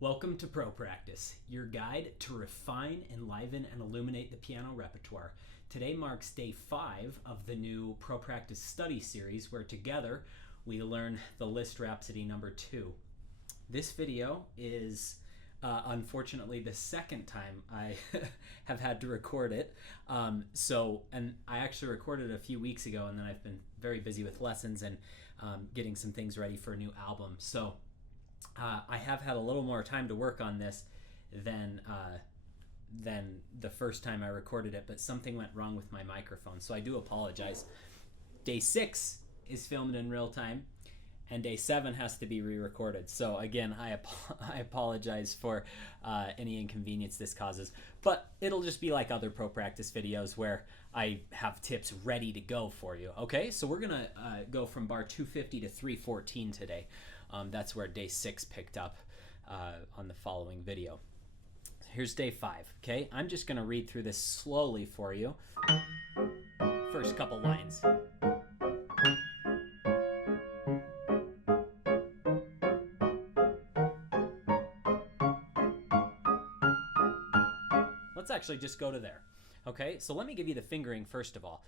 Welcome to ProPractice, your guide to refine, enliven, and illuminate the piano repertoire. Today marks day 5 of the new ProPractice study series, where together we learn the Liszt Rhapsody No.2. This video is unfortunately the second time I have had to record it. And I actually recorded it a few weeks ago, and then I've been very busy with lessons and getting some things ready for a new album. So I have had a little more time to work on this than the first time I recorded it, but something went wrong with my microphone, so I do apologize. Day 6 is filmed in real time, and day 7 has to be re-recorded. So again, I apologize for any inconvenience this causes, but it'll just be like other ProPractice videos where I have tips ready to go for you. Okay, so we're gonna go from bar 250 to 314 today. That's where day 6 picked up on the following video. Here's day 5, okay? I'm just gonna read through this slowly for you. First couple lines. Let's actually just go to there. Okay, so let me give you the fingering first of all.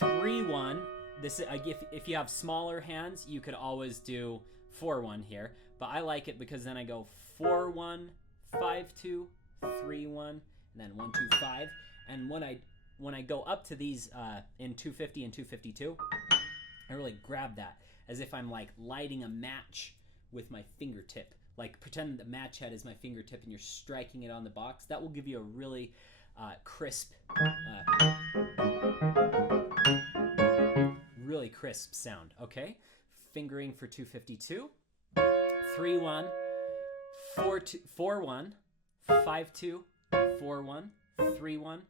3-1. This is, if you have smaller hands, you could always do 4-1 here, but I like it because then I go 4-1, 5-2, 3-1, and then 1-2-5. And when I go up to these in 250 and 252, I really grab that as if I'm like lighting a match with my fingertip. Like pretend the match head is my fingertip and you're striking it on the box. That will give you a really crisp sound. Okay, fingering for 252, 3-1, 4-2, 4-1, 5-2, 4-1, 3-1,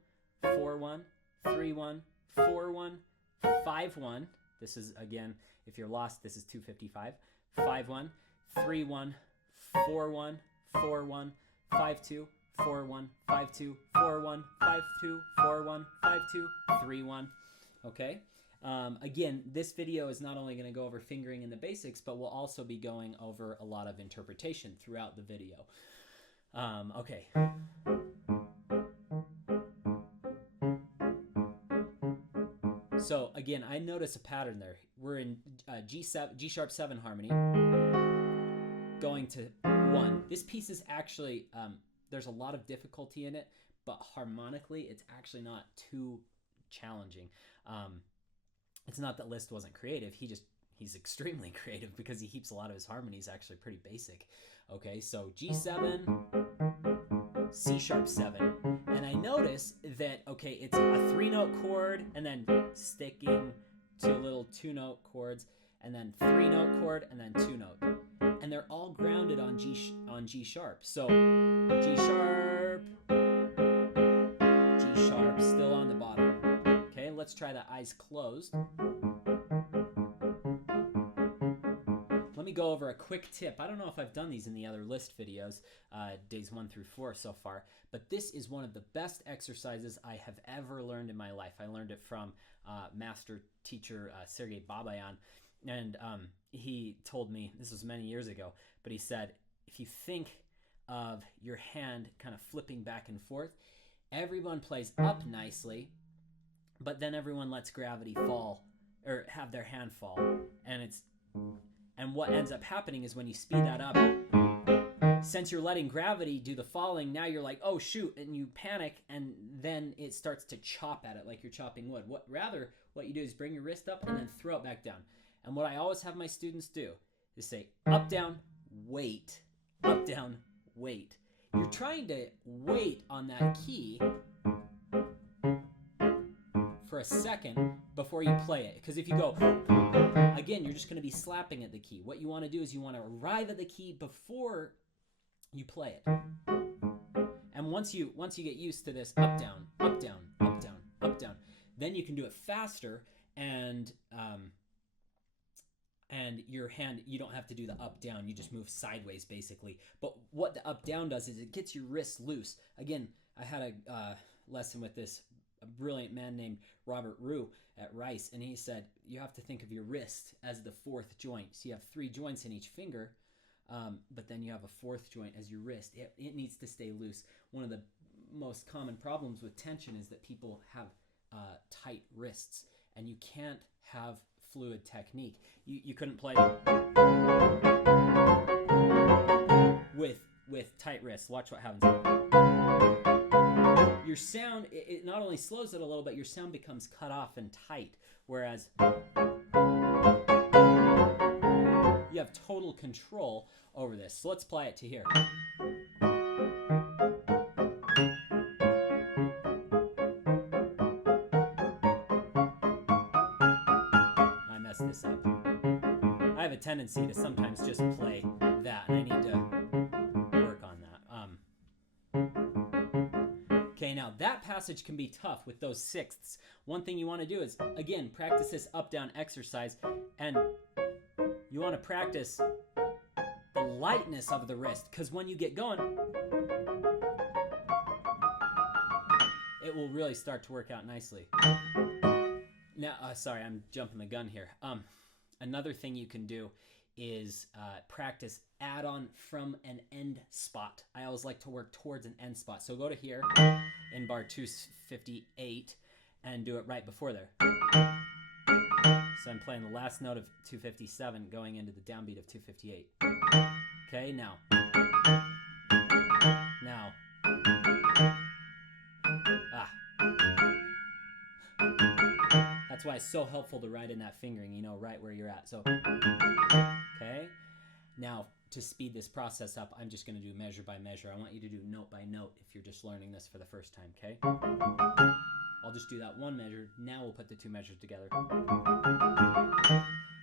4-1, 3-1, 4-1, 5-1. This is, again, if you're lost, this is 255. 5-1, 3-1, 4-1, 4-1, 5-2, 4-1, 5-2, 4-1, 5-2, 4-1, 5-2, 3-1. Okay. Again, this video is not only going to go over fingering and the basics, but we'll also be going over a lot of interpretation throughout the video. Okay. So again, I notice a pattern there. We're in G sharp 7 harmony, going to 1. This piece is actually, there's a lot of difficulty in it, but harmonically, it's actually not too challenging. It's not that Liszt wasn't creative. He's extremely creative because he keeps a lot of his harmonies actually pretty basic. Okay, so G7, C sharp 7. And I notice that, okay, it's a 3-note chord and then sticking to little 2-note chords and then 3-note chord and then 2-note. And they're all grounded on G sharp. So G sharp, still on the bottom. Okay, let's try the eyes closed. Let me go over a quick tip. I don't know if I've done these in the other Liszt videos, days 1 through 4 so far, but this is one of the best exercises I have ever learned in my life. I learned it from master teacher Sergei Babayan, and he told me, this was many years ago, but he said, if you think of your hand kind of flipping back and forth, everyone plays up nicely, but then everyone lets gravity fall, or have their hand fall, and what ends up happening is when you speed that up, since you're letting gravity do the falling, now you're like, oh shoot, and you panic, and then it starts to chop at it like you're chopping wood. What you do is bring your wrist up and then throw it back down. And what I always have my students do is say, up, down, wait, up, down, wait. You're trying to wait on that key for a second before you play it. Because if you go, again, you're just going to be slapping at the key. What you want to do is you want to arrive at the key before you play it. And once you get used to this up, down, up, down, up, down, up, down, then you can do it faster, and your hand, you don't have to do the up down, you just move sideways basically. But what the up down does is it gets your wrists loose. Again, I had a lesson with this brilliant man named Robert Rue at Rice, and he said you have to think of your wrist as the 4th joint. So you have 3 joints in each finger, but then you have a fourth joint as your wrist. It needs to stay loose. One of the most common problems with tension is that people have tight wrists, and you can't have fluid technique. You couldn't play with tight wrists. Watch what happens. Your sound, it not only slows it a little, but your sound becomes cut off and tight, whereas you have total control over this. So let's apply it to here. I messed this up. I have a tendency to sometimes just play that, and I need to work on that. Okay, now that passage can be tough with those sixths. One thing you want to do is, again, practice this up-down exercise, and you want to practice the lightness of the wrist, because when you get going, it will really start to work out nicely. Now, sorry, I'm jumping the gun here. Another thing you can do is practice add-on from an end spot. I always like to work towards an end spot. So go to here in bar 258 and do it right before there. So I'm playing the last note of 257 going into the downbeat of 258. Okay, now. That's why it's so helpful to write in that fingering, you know, right where you're at. So, okay. Now, to speed this process up, I'm just going to do measure by measure. I want you to do note by note if you're just learning this for the first time, okay? I'll just do that one measure. Now we'll put the two measures together.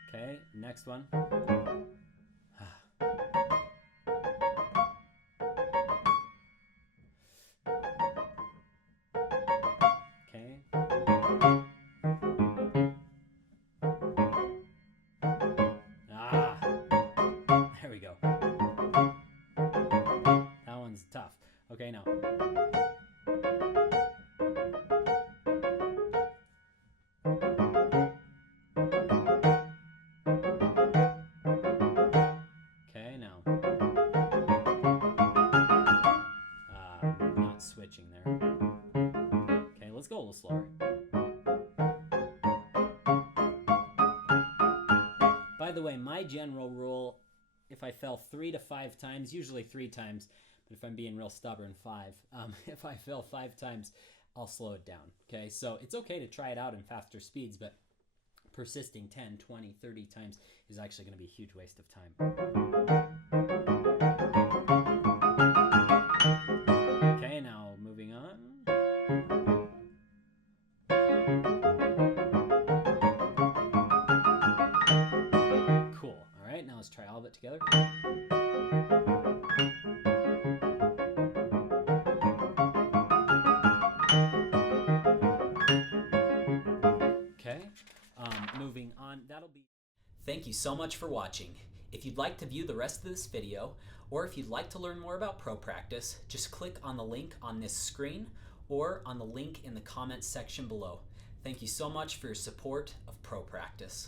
Okay, next one. Okay. There we go. That one's tough. Okay, now. Okay, now. Not switching there. Okay, let's go a little slower. By the way, my general rule, if I fell 3 to 5 times, usually 3 times, but if I'm being real stubborn, 5. If I fell 5 times, I'll slow it down. Okay, so it's okay to try it out in faster speeds, but persisting 10, 20, 30 times is actually going to be a huge waste of time. Okay, now moving on. Cool. All right, now let's try all of it together. Moving on, that'll be... Thank you so much for watching. If you'd like to view the rest of this video, or if you'd like to learn more about ProPractice, just click on the link on this screen or on the link in the comments section below. Thank you so much for your support of ProPractice.